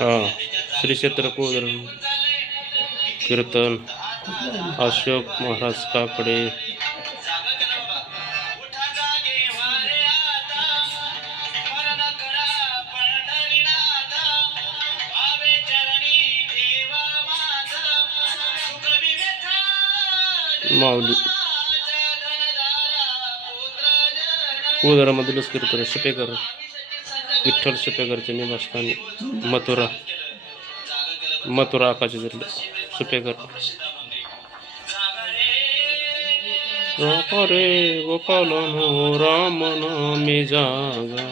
हां, श्री क्षेत्र कोळधरण कीर्तन अशोक महाराज काकडे. माऊली कोळधरामधीलच कीर्तन शिपेकर विठ्ठल शिपेकरचे निवासस्थानी मथुरा आकाशी जिल्हा शिपेकर. रे गोपाल राम नामी जागा.